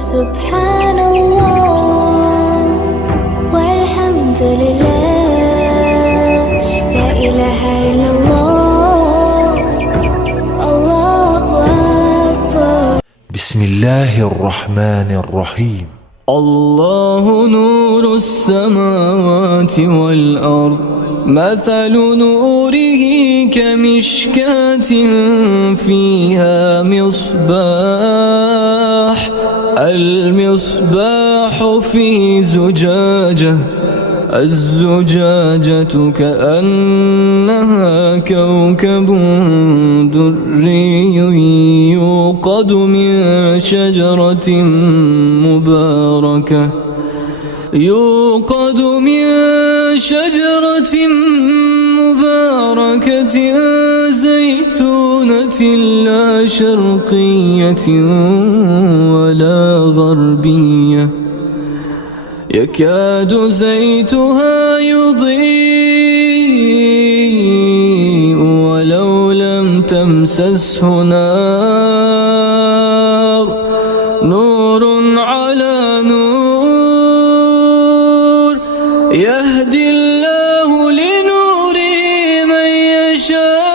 سبحان الله والحمد لله لا إله إلا الله الله أكبر. بسم الله الرحمن الرحيم. الله نور السماوات والأرض مثل نوره كمشكاة فيها مصباح المصباح في زجاجة الزجاجة كأنها كوكب دري يوقد من شجرة مباركة زيتونة لا شرقية ولا غربية يكاد زيتها يضيء ولو لم تمسسه نار نور على نور يهدي الله لنوره من يشاء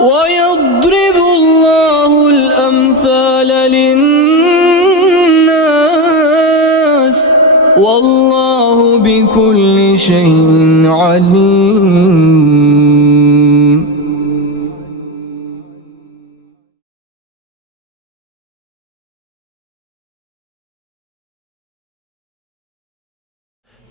ويضرب الله الأمثال للناس والله بكل شيء عليم.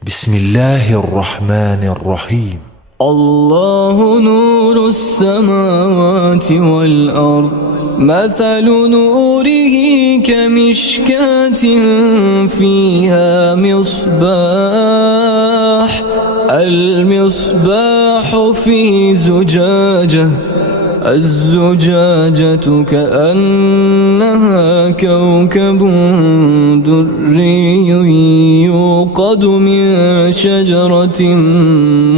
بسم الله الرحمن الرحيم. الله نور السماوات والأرض مثل نوره كمشكاة فيها مصباح المصباح في زجاجة الزجاجة كأنها كوكب دري يوقد من شجرة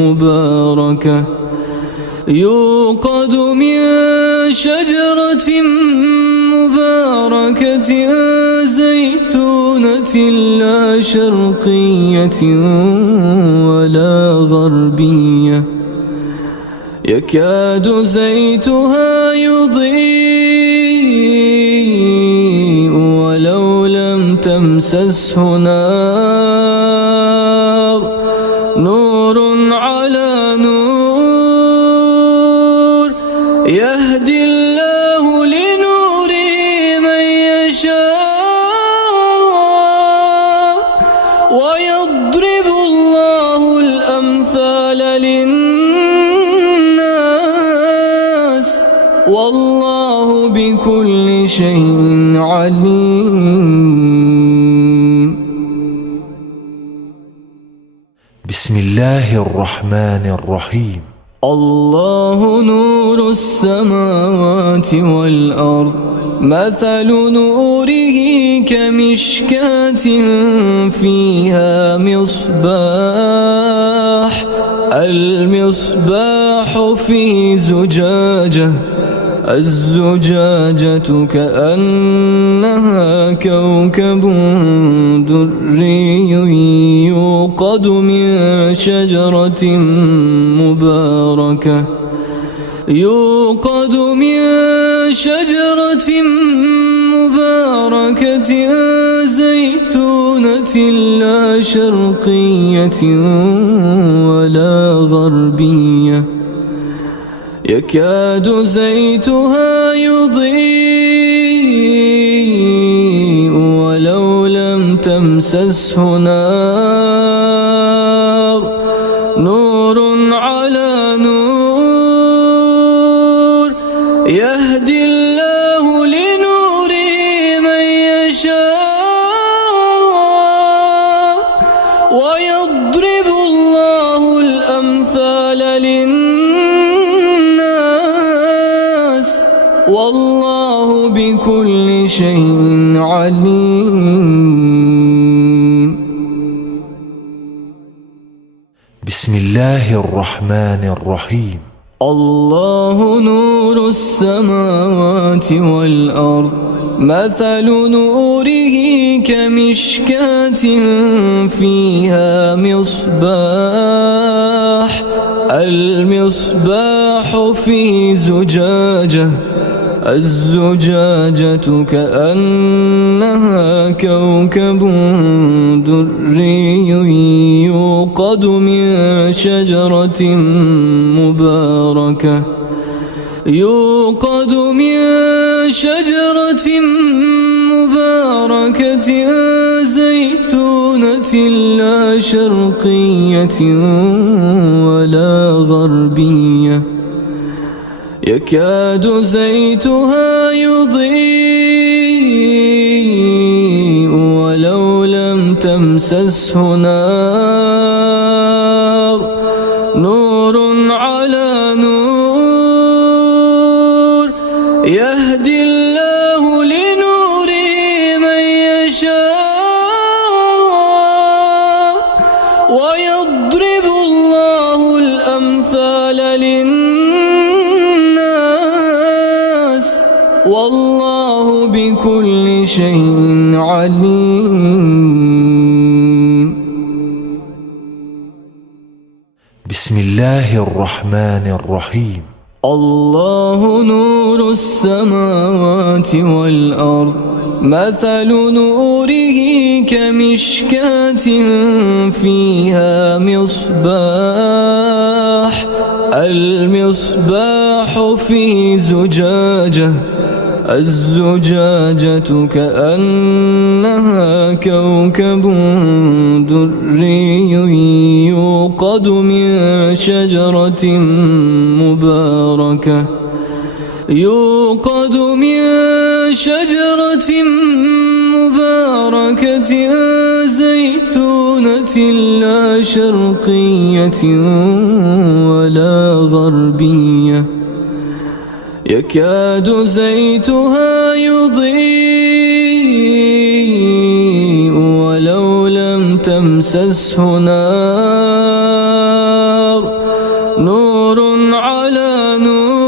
مباركة زيتونة لا شرقية ولا غربية يكاد زيتها يضيء ولو لم تمسسه نار نور على نور يهدي الله لنوره من يشاء ويضرب الله الأمثال للناس والله بكل شيء عليم. بسم الله الرحمن الرحيم. الله نور السماوات والأرض مثل نوره كمشكاة فيها مصباح المصباح في زجاجة الزجاجة كأنها كوكب دري يوقد من شجرة مباركة زيتونة لا شرقية ولا غربية يكاد زيتها يضيء ولو لم تمسسه نار نور على نور يهدي الله لنوره من يشاء ويضرب الله الأمثال للناس والله بكل شيء عليم. بسم الله الرحمن الرحيم. الله نور السماوات والأرض مثل نوره كمشكاة فيها مصباح المصباح في زجاجة الزجاجة كأنها كوكب دري يوقد من شجرة مباركة زيتونة لا شرقية ولا غربية يكاد زيتها يضيء ولو لم تمسسه نار نور على نور يهدي الله لنوره من يشاء ويضرب الله الأمثال للناس والله بكل شيء عليم. بسم الله الرحمن الرحيم. الله نور السماوات والأرض مثل نوره كمشكاة فيها مصباح المصباح في زجاجة الزجاجة كأنها كوكب دري يوقد من شجرة مباركة زيتونة لا شرقية ولا غربية يكاد زيتها يضيء ولو لم تمسسه نار نور على نور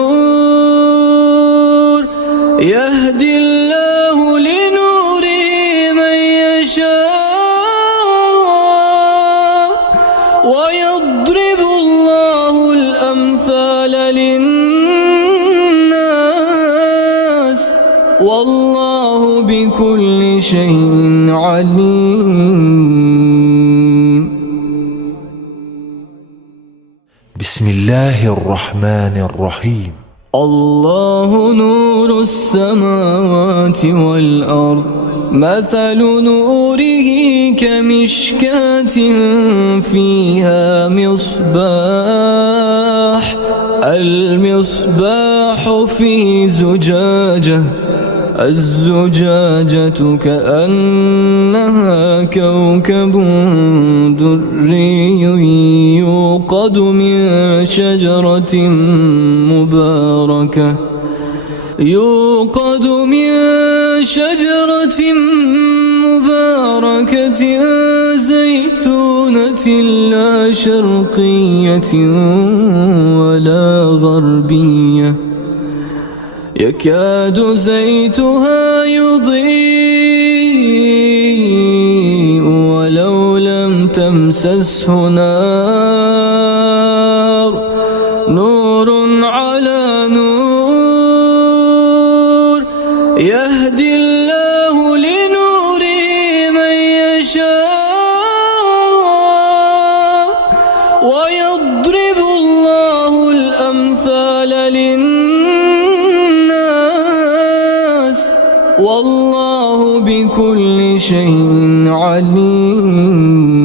يهدي الله لنوره من يشاء ويضرب الله الأمثال للناس والله بكل شيء عليم. بسم الله الرحمن الرحيم. الله نور السماوات والأرض مثل نوره كمشكاة فيها مصباح المصباح في زجاجة الزجاجة كأنها كوكب دري يوقد من شجرة مباركة زيتونة لا شرقية ولا غربية يكاد زيتها يضيء ولو لم تمسسه نار نور على نور يهدي الله لنوره من يشاء ويضرب الله الأمثال للناس والله بكل شيء عليم.